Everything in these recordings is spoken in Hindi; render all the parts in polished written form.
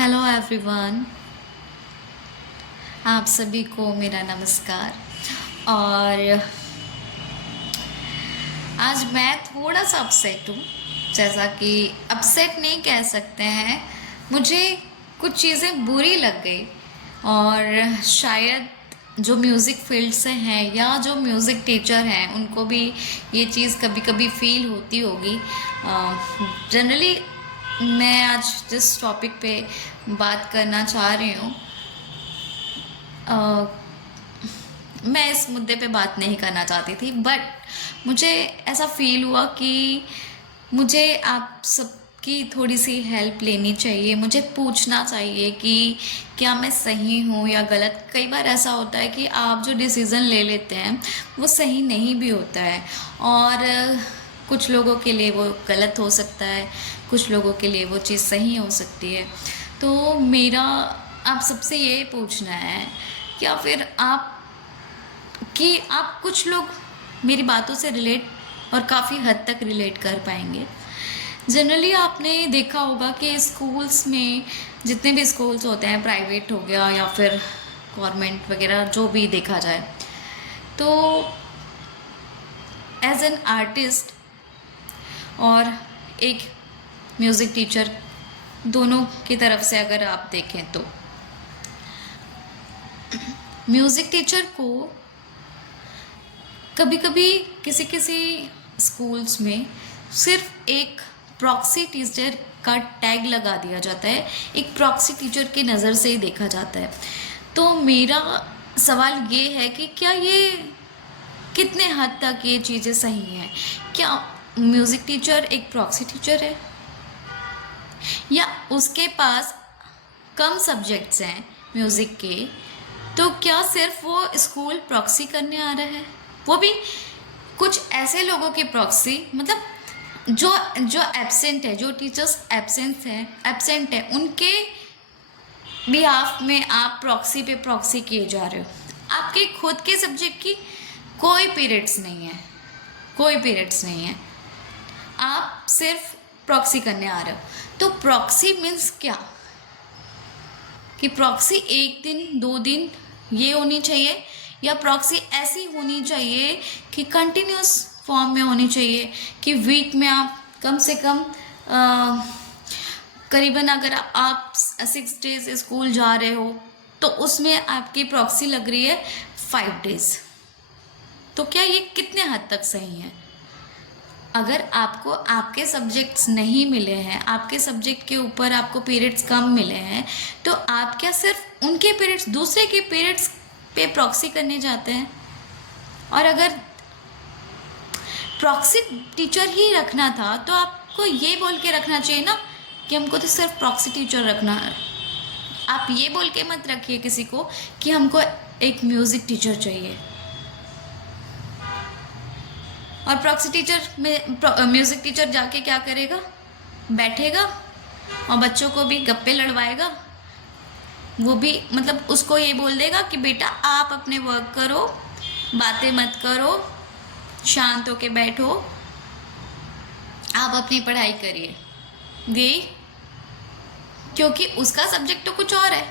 Hello everyone. आप सभी को मेरा नमस्कार। और आज मैं थोड़ा सा अपसेट हूँ। जैसा कि अपसेट नहीं कह सकते हैं, मुझे कुछ चीज़ें बुरी लग गई। और शायद जो म्यूज़िक फील्ड से हैं या जो म्यूज़िक टीचर हैं उनको भी ये चीज़ कभी कभी फील होती होगी। जनरली मैं आज जिस टॉपिक पे बात करना चाह रही हूँ, मैं इस मुद्दे पे बात नहीं करना चाहती थी, बट मुझे ऐसा फील हुआ कि मुझे आप सबकी थोड़ी सी हेल्प लेनी चाहिए। मुझे पूछना चाहिए कि क्या मैं सही हूँ या गलत। कई बार ऐसा होता है कि आप जो डिसीज़न ले लेते हैं वो सही नहीं भी होता है, और कुछ लोगों के लिए वो गलत हो सकता है, कुछ लोगों के लिए वो चीज़ सही हो सकती है। तो मेरा आप सबसे ये पूछना है, या फिर आप कुछ लोग मेरी बातों से रिलेट और काफ़ी हद तक रिलेट कर पाएंगे। जनरली आपने देखा होगा कि स्कूल्स में, जितने भी स्कूल्स होते हैं, प्राइवेट हो गया या फिर गवर्नमेंट वगैरह, जो भी देखा जाए, तो एज एन आर्टिस्ट और एक म्यूज़िक टीचर, दोनों की तरफ से अगर आप देखें तो म्यूज़िक टीचर को कभी कभी किसी किसी स्कूल्स में सिर्फ एक प्रॉक्सी टीचर का टैग लगा दिया जाता है, एक प्रॉक्सी टीचर की नज़र से ही देखा जाता है। तो मेरा सवाल ये है कि क्या ये कितने हद तक ये चीज़ें सही हैं? क्या म्यूज़िक टीचर एक प्रॉक्सी टीचर है, या उसके पास कम सब्जेक्ट्स हैं म्यूज़िक के, तो क्या सिर्फ वो स्कूल प्रॉक्सी करने आ रहा है? वो भी कुछ ऐसे लोगों के प्रॉक्सी, मतलब जो जो एब्सेंट है, जो टीचर्स एब्सेंट है उनके बिहाफ में आप प्रॉक्सी पे प्रॉक्सी किए जा रहे हो। आपके खुद के सब्जेक्ट की कोई पीरियड्स नहीं है, कोई पीरियड्स नहीं है, आप सिर्फ प्रॉक्सी करने आ रहे हो। तो प्रॉक्सी मीन्स क्या? कि प्रॉक्सी एक दिन 2 दिन ये होनी चाहिए, या प्रॉक्सी ऐसी होनी चाहिए कि कंटिन्यूस फॉर्म में होनी चाहिए, कि वीक में आप कम से कम करीबन, अगर आप 6 डेज स्कूल जा रहे हो तो उसमें आपकी प्रॉक्सी लग रही है 5 डेज। तो क्या ये कितने हद तक सही है? अगर आपको आपके सब्जेक्ट्स नहीं मिले हैं, आपके सब्जेक्ट के ऊपर आपको पीरियड्स कम मिले हैं, तो आप क्या सिर्फ उनके पीरियड्स, दूसरे के पीरियड्स पे प्रॉक्सी करने जाते हैं? और अगर प्रॉक्सी टीचर ही रखना था तो आपको ये बोल के रखना चाहिए ना कि हमको तो सिर्फ प्रॉक्सी टीचर रखना है। आप ये बोल के मत रखिए किसी को कि हमको एक म्यूज़िक टीचर चाहिए। और प्रॉक्सी टीचर में म्यूज़िक टीचर जाके क्या करेगा? बैठेगा और बच्चों को भी गप्पे लड़वाएगा। वो भी मतलब उसको ये बोल देगा कि बेटा आप अपने वर्क करो, बातें मत करो, शांत होके बैठो, आप अपनी पढ़ाई करिए। यही, क्योंकि उसका सब्जेक्ट तो कुछ और है।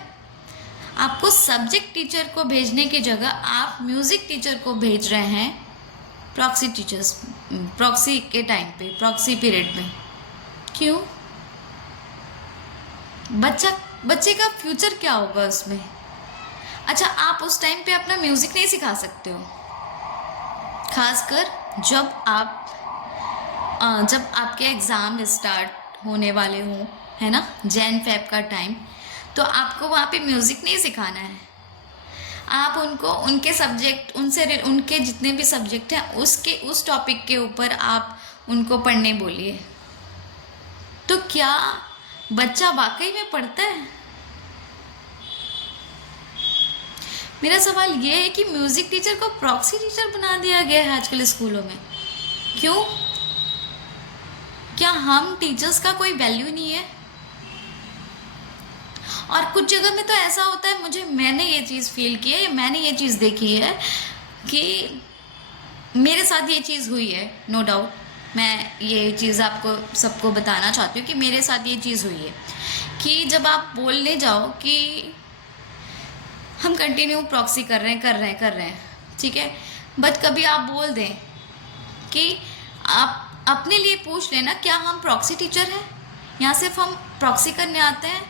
आपको सब्जेक्ट टीचर को भेजने की जगह आप म्यूज़िक टीचर को भेज रहे हैं प्रॉक्सी टीचर्स, प्रॉक्सी के टाइम पे, प्रॉक्सी पीरियड में। क्यों? बच्चे का फ्यूचर क्या होगा उसमें? अच्छा, आप उस टाइम पे अपना म्यूज़िक नहीं सिखा सकते हो, खासकर जब आपके एग्ज़ाम स्टार्ट होने वाले हों, है ना, जैन फेब का टाइम, तो आपको वहाँ पे म्यूज़िक नहीं सिखाना है। आप उनको उनके सब्जेक्ट, उनके जितने भी सब्जेक्ट हैं उस टॉपिक के ऊपर आप उनको पढ़ने बोलिए। तो क्या बच्चा वाकई में पढ़ता है? मेरा सवाल ये है कि म्यूज़िक टीचर को प्रॉक्सी टीचर बना दिया गया है आजकल स्कूलों में। क्यों? क्या हम टीचर्स का कोई वैल्यू नहीं है? और कुछ जगह में तो ऐसा होता है, मैंने ये चीज़ फील की है, मैंने ये चीज़ देखी है कि मेरे साथ ये चीज़ हुई है, नो डाउट, मैं ये चीज़ आपको सबको बताना चाहती हूँ कि मेरे साथ ये चीज़ हुई है कि जब आप बोलने जाओ कि हम कंटिन्यू प्रॉक्सी कर रहे हैं, ठीक है, बट कभी आप बोल दें कि आप अपने लिए पूछ लेना, क्या हम प्रॉक्सी टीचर हैं या सिर्फ हम प्रॉक्सी करने आते हैं?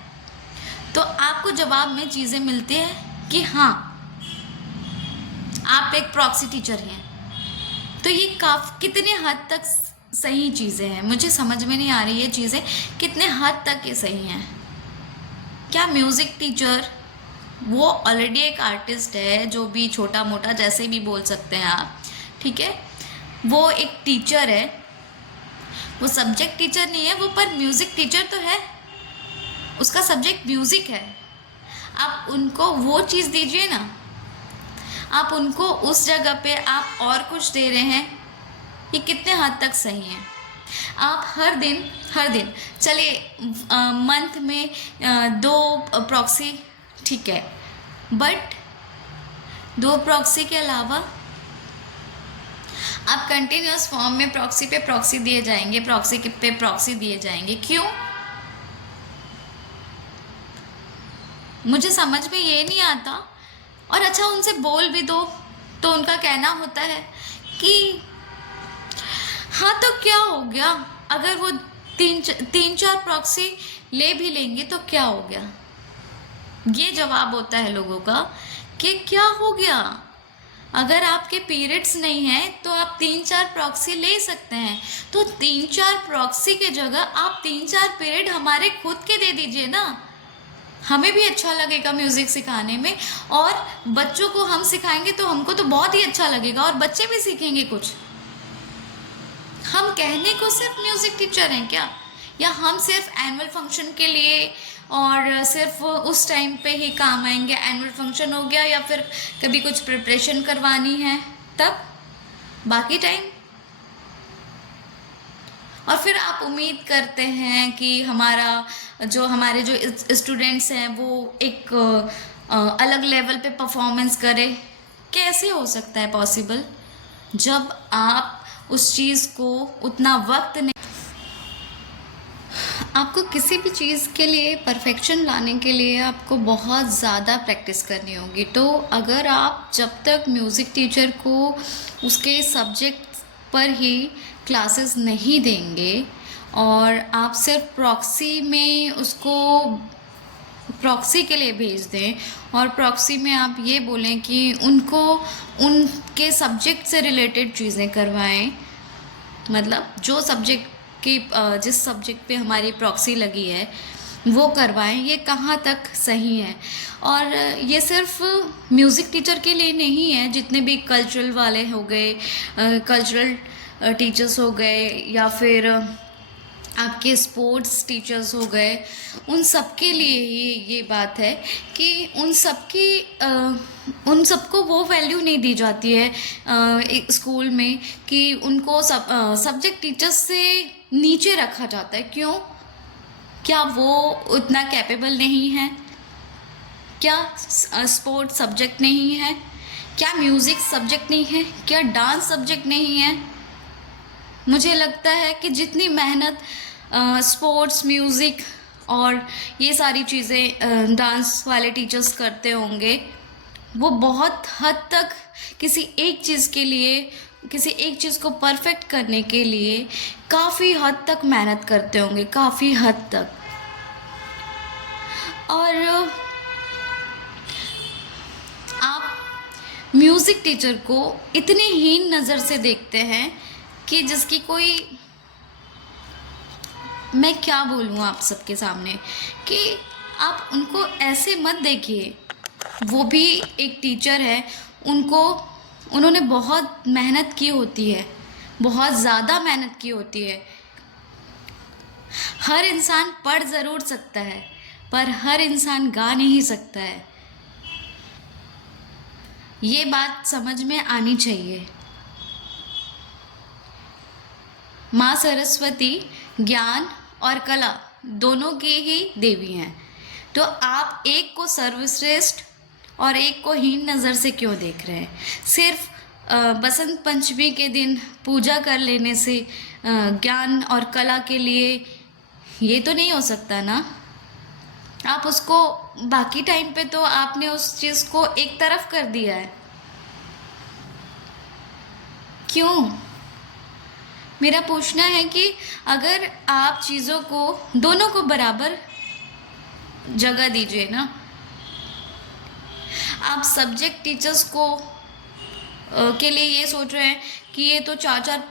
तो आपको जवाब में चीज़ें मिलती हैं कि हाँ, आप एक प्रॉक्सी टीचर हैं। तो ये कितने हद तक सही चीज़ें हैं, मुझे समझ में नहीं आ रही ये चीज़ें कितने हद तक ये सही हैं। क्या म्यूज़िक टीचर वो ऑलरेडी एक आर्टिस्ट है, जो भी छोटा मोटा जैसे भी बोल सकते हैं आप, ठीक है, वो एक टीचर है, वो सब्जेक्ट टीचर नहीं है वो, पर म्यूज़िक टीचर तो है, उसका सब्जेक्ट म्यूज़िक है। आप उनको वो चीज़ दीजिए ना, आप उनको उस जगह पे आप और कुछ दे रहे हैं, ये कितने हद तक सही है? आप हर दिन चलिए मंथ में 2 प्रॉक्सी, ठीक है, बट 2 प्रॉक्सी के अलावा आप कंटिन्यूस फॉर्म में प्रॉक्सी पे प्रॉक्सी दिए जाएंगे, प्रॉक्सी पे प्रॉक्सी दिए जाएंगे। क्यों? मुझे समझ में ये नहीं आता। और अच्छा, उनसे बोल भी दो तो उनका कहना होता है कि हाँ तो क्या हो गया, अगर वो 3-4 प्रॉक्सी ले भी लेंगे तो क्या हो गया? ये जवाब होता है लोगों का कि क्या हो गया, अगर आपके पीरियड्स नहीं है तो आप 3-4 प्रॉक्सी ले सकते हैं। तो 3-4 प्रॉक्सी के जगह आप 3-4 पीरियड हमारे खुद के दे दीजिए ना, हमें भी अच्छा लगेगा म्यूज़िक सिखाने में, और बच्चों को हम सिखाएंगे तो हमको तो बहुत ही अच्छा लगेगा और बच्चे भी सीखेंगे कुछ। हम कहने को सिर्फ म्यूज़िक टीचर हैं क्या? या हम सिर्फ एनुअल फंक्शन के लिए और सिर्फ उस टाइम पे ही काम आएंगे? एनुअल फंक्शन हो गया या फिर कभी कुछ प्रिपरेशन करवानी है तब, बाकी टाइम। और फिर आप उम्मीद करते हैं कि हमारे जो स्टूडेंट्स हैं वो एक अलग लेवल पे परफॉर्मेंस करे। कैसे हो सकता है पॉसिबल, जब आप उस चीज़ को उतना वक्त नहीं, आपको किसी भी चीज़ के लिए परफेक्शन लाने के लिए आपको बहुत ज़्यादा प्रैक्टिस करनी होगी। तो अगर आप जब तक म्यूज़िक टीचर को उसके सब्जेक्ट पर ही क्लासेस नहीं देंगे और आप सिर्फ प्रॉक्सी में उसको प्रॉक्सी के लिए भेज दें और प्रॉक्सी में आप ये बोलें कि उनको उनके सब्जेक्ट से रिलेटेड चीज़ें करवाएं, मतलब जो सब्जेक्ट की जिस सब्जेक्ट पे हमारी प्रॉक्सी लगी है वो करवाएं, ये कहाँ तक सही है? और ये सिर्फ म्यूज़िक टीचर के लिए नहीं है, जितने भी कल्चरल वाले हो गए, कल्चरल टीचर्स हो गए, या फिर आपके स्पोर्ट्स टीचर्स हो गए, उन सब के लिए ही ये बात है कि उन सबको वो वैल्यू नहीं दी जाती है एक स्कूल में, कि उनको सब्जेक्ट टीचर्स से नीचे रखा जाता है। क्यों? क्या वो उतना कैपेबल नहीं है? क्या स्पोर्ट्स सब्जेक्ट नहीं है? क्या म्यूज़िक सब्जेक्ट नहीं है? क्या डांस सब्जेक्ट नहीं है? मुझे लगता है कि जितनी मेहनत स्पोर्ट्स, म्यूज़िक और ये सारी चीज़ें डांस वाले टीचर्स करते होंगे, वो बहुत हद तक किसी एक चीज़ को परफेक्ट करने के लिए काफ़ी हद तक मेहनत करते होंगे, काफ़ी हद तक। और आप म्यूज़िक टीचर को इतनी हीन नज़र से देखते हैं कि जिसकी कोई, मैं क्या बोलूँ आप सबके सामने, कि आप उनको ऐसे मत देखिए। वो भी एक टीचर है, उन्होंने बहुत मेहनत की होती है, बहुत ज़्यादा मेहनत की होती है। हर इंसान पढ़ ज़रूर सकता है, पर हर इंसान गा नहीं सकता है। ये बात समझ में आनी चाहिए। माँ सरस्वती ज्ञान और कला दोनों की ही देवी हैं, तो आप एक को सर्वश्रेष्ठ और एक को हीन नज़र से क्यों देख रहे हैं? सिर्फ बसंत पंचमी के दिन पूजा कर लेने से ज्ञान और कला के लिए ये तो नहीं हो सकता ना। आप उसको बाकी टाइम पे तो आपने उस चीज़ को एक तरफ कर दिया है। क्यों? मेरा पूछना है कि अगर आप चीज़ों को दोनों को बराबर जगह दीजिए ना। आप सब्जेक्ट टीचर्स को के लिए ये सोच रहे हैं कि ये तो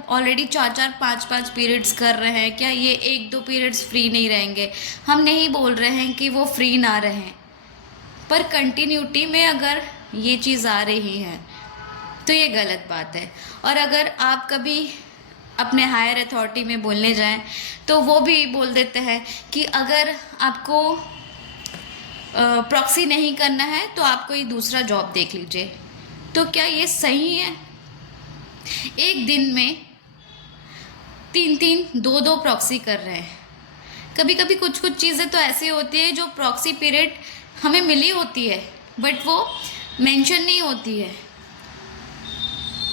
ऑलरेडी चार चार पाँच पाँच पीरियड्स कर रहे हैं, क्या ये एक दो पीरियड्स फ्री नहीं रहेंगे? हम नहीं बोल रहे हैं कि वो फ्री ना रहें, पर कंटिन्यूटी में अगर ये चीज़ आ रही है तो ये गलत बात है। और अगर आप कभी अपने हायर अथॉरिटी में बोलने जाएं तो वो भी बोल देते हैं कि अगर आपको प्रॉक्सी नहीं करना है तो आप कोई दूसरा जॉब देख लीजिए। तो क्या ये सही है? एक दिन में 3-3 2-2 प्रॉक्सी कर रहे हैं। कभी कभी कुछ कुछ चीज़ें तो ऐसी होती है जो प्रॉक्सी पीरियड हमें मिली होती है बट वो मेंशन नहीं होती है,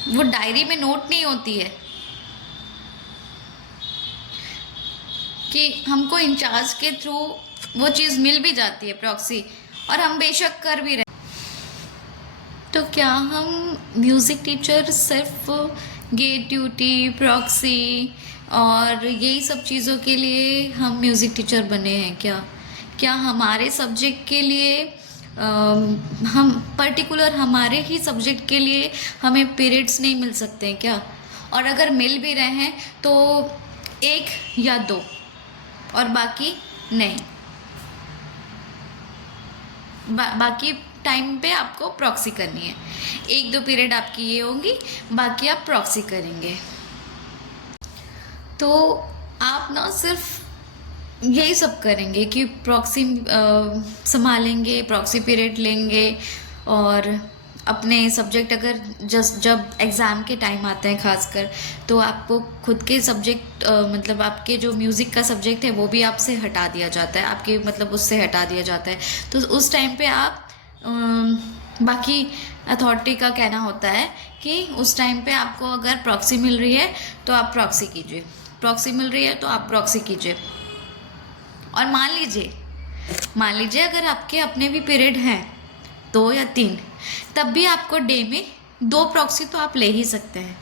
वो डायरी में नोट नहीं होती है कि हमको इंचार्ज के थ्रू वो चीज़ मिल भी जाती है प्रॉक्सी, और हम बेशक कर भी रहे। तो क्या हम म्यूज़िक टीचर सिर्फ गेट ड्यूटी, प्रॉक्सी और यही सब चीज़ों के लिए हम म्यूज़िक टीचर बने हैं क्या? क्या हमारे सब्जेक्ट के लिए हम पर्टिकुलर हमारे ही सब्जेक्ट के लिए हमें पीरियड्स नहीं मिल सकते हैं क्या? और अगर मिल भी रहे हैं तो 1 या 2 और बाकी नहीं। बाकी टाइम पे आपको प्रॉक्सी करनी है। 1-2 पीरियड आपकी ये होंगी, बाकी आप प्रॉक्सी करेंगे। तो आप ना सिर्फ यही सब करेंगे कि प्रॉक्सी संभालेंगे, प्रॉक्सी पीरियड लेंगे, और अपने सब्जेक्ट अगर जब एग्ज़ाम के टाइम आते हैं खासकर, तो आपको खुद के सब्जेक्ट मतलब आपके जो म्यूज़िक का सब्जेक्ट है वो भी आपसे हटा दिया जाता है, आपके मतलब उससे हटा दिया जाता है। तो उस टाइम पे आप बाकी अथॉरिटी का कहना होता है कि उस टाइम पे आपको अगर प्रॉक्सी मिल रही है तो आप प्रॉक्सी कीजिए, प्रॉक्सी मिल रही है तो आप प्रॉक्सी कीजिए। और मान लीजिए अगर आपके अपने भी पीरियड हैं 2 या 3, तब भी आपको डे में 2 प्रॉक्सी तो आप ले ही सकते हैं।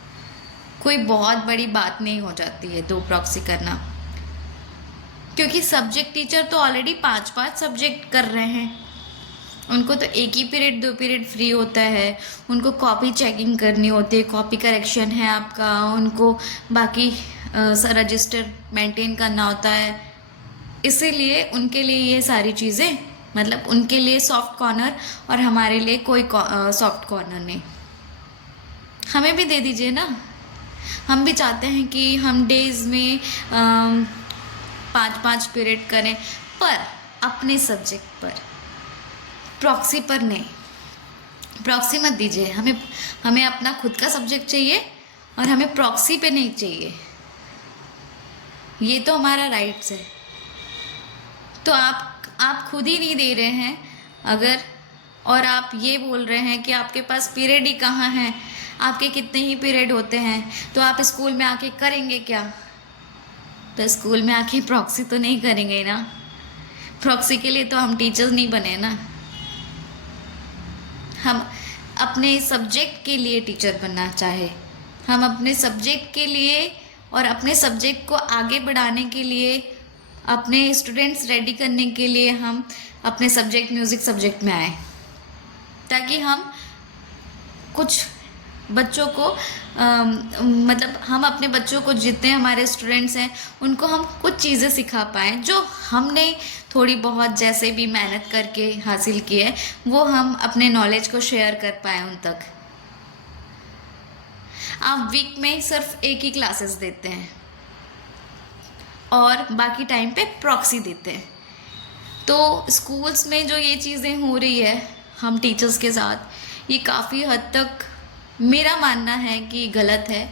कोई बहुत बड़ी बात नहीं हो जाती है 2 प्रॉक्सी करना, क्योंकि सब्जेक्ट टीचर तो ऑलरेडी 5-5 सब्जेक्ट कर रहे हैं। उनको तो एक ही पीरियड 2 पीरियड फ्री होता है, उनको कॉपी चेकिंग करनी होती है, कॉपी करेक्शन है आपका, उनको बाकी रजिस्टर मेंटेन करना होता है। इसीलिए उनके लिए ये सारी चीज़ें, मतलब उनके लिए सॉफ्ट कॉर्नर और हमारे लिए कोई सॉफ्ट कॉर्नर नहीं। हमें भी दे दीजिए ना। हम भी चाहते हैं कि हम डेज़ में 5-5 पीरियड करें, पर अपने सब्जेक्ट पर, प्रॉक्सी पर नहीं। प्रॉक्सी मत दीजिए, हमें अपना खुद का सब्जेक्ट चाहिए और हमें प्रॉक्सी पे नहीं चाहिए। ये तो हमारा राइट्स है। तो आप खुद ही नहीं दे रहे हैं अगर, और आप ये बोल रहे हैं कि आपके पास पीरियड ही कहाँ हैं, आपके कितने ही पीरियड होते हैं, तो आप स्कूल में आके करेंगे क्या? तो स्कूल में आके प्रॉक्सी तो नहीं करेंगे ना। प्रॉक्सी के लिए तो हम टीचर्स नहीं बने ना। हम अपने सब्जेक्ट के लिए टीचर बनना चाहे, हम अपने सब्जेक्ट के लिए और अपने सब्जेक्ट को आगे बढ़ाने के लिए, अपने स्टूडेंट्स रेडी करने के लिए हम अपने सब्जेक्ट म्यूज़िक सब्जेक्ट में आए, ताकि हम कुछ बच्चों को मतलब हम अपने बच्चों को, जितने हमारे स्टूडेंट्स हैं उनको हम कुछ चीज़ें सिखा पाएँ जो हमने थोड़ी बहुत जैसे भी मेहनत करके हासिल की है, वो हम अपने नॉलेज को शेयर कर पाएँ उन तक। आप वीक में सिर्फ एक ही क्लासेस देते हैं और बाकी टाइम पे प्रॉक्सी देते हैं। तो स्कूल्स में जो ये चीज़ें हो रही है हम टीचर्स के साथ, ये काफ़ी हद तक मेरा मानना है कि गलत है,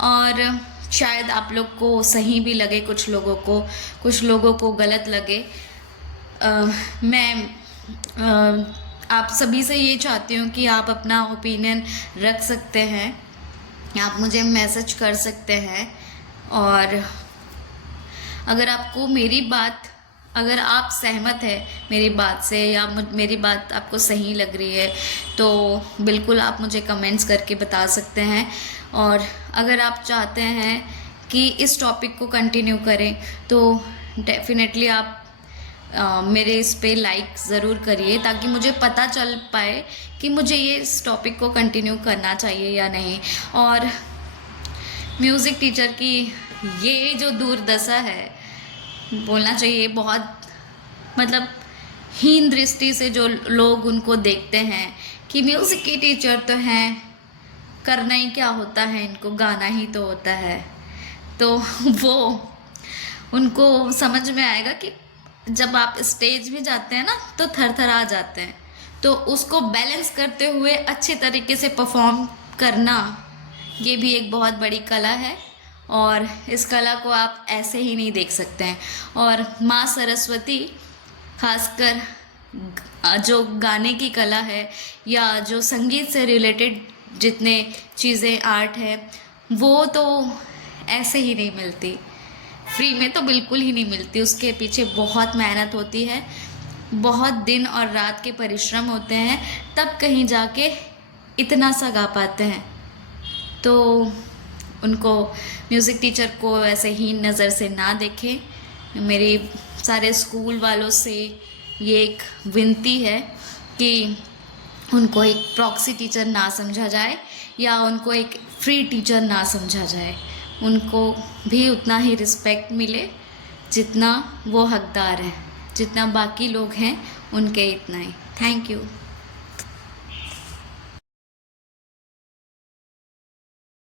और शायद आप लोग को सही भी लगे, कुछ लोगों को गलत लगे। मैं आप सभी से ये चाहती हूँ कि आप अपना ओपिनियन रख सकते हैं आप मुझे मैसेज कर सकते हैं। और अगर आपको मेरी बात, अगर आप सहमत है मेरी बात से या मेरी बात आपको सही लग रही है तो बिल्कुल आप मुझे कमेंट्स करके बता सकते हैं। और अगर आप चाहते हैं कि इस टॉपिक को कंटिन्यू करें तो डेफिनेटली आप मेरे इस पे लाइक ज़रूर करिए, ताकि मुझे पता चल पाए कि मुझे ये इस टॉपिक को कंटिन्यू करना चाहिए या नहीं। और म्यूज़िक टीचर की ये जो दुर्दशा है, बोलना चाहिए बहुत, मतलब हीन दृष्टि से जो लोग उनको देखते हैं कि म्यूज़िक के टीचर तो हैं, करना ही क्या होता है, इनको गाना ही तो होता है। तो वो उनको समझ में आएगा कि जब आप स्टेज में जाते हैं ना तो थरथरा जाते हैं, तो उसको बैलेंस करते हुए अच्छे तरीके से परफॉर्म करना, ये भी एक बहुत बड़ी कला है। और इस कला को आप ऐसे ही नहीं देख सकते हैं। और माँ सरस्वती खासकर जो गाने की कला है या जो संगीत से रिलेटेड जितने चीज़ें आर्ट है, वो तो ऐसे ही नहीं मिलती, फ्री में तो बिल्कुल ही नहीं मिलती। उसके पीछे बहुत मेहनत होती है, बहुत दिन और रात के परिश्रम होते हैं, तब कहीं जाके इतना सा गा पाते हैं। तो उनको, म्यूज़िक टीचर को ऐसे हीन नज़र से ना देखें। मेरी सारे स्कूल वालों से ये एक विनती है कि उनको एक प्रॉक्सी टीचर ना समझा जाए या उनको एक फ्री टीचर ना समझा जाए। उनको भी उतना ही रिस्पेक्ट मिले जितना वो हकदार हैं, जितना बाकी लोग हैं उनके इतना ही। Thank you.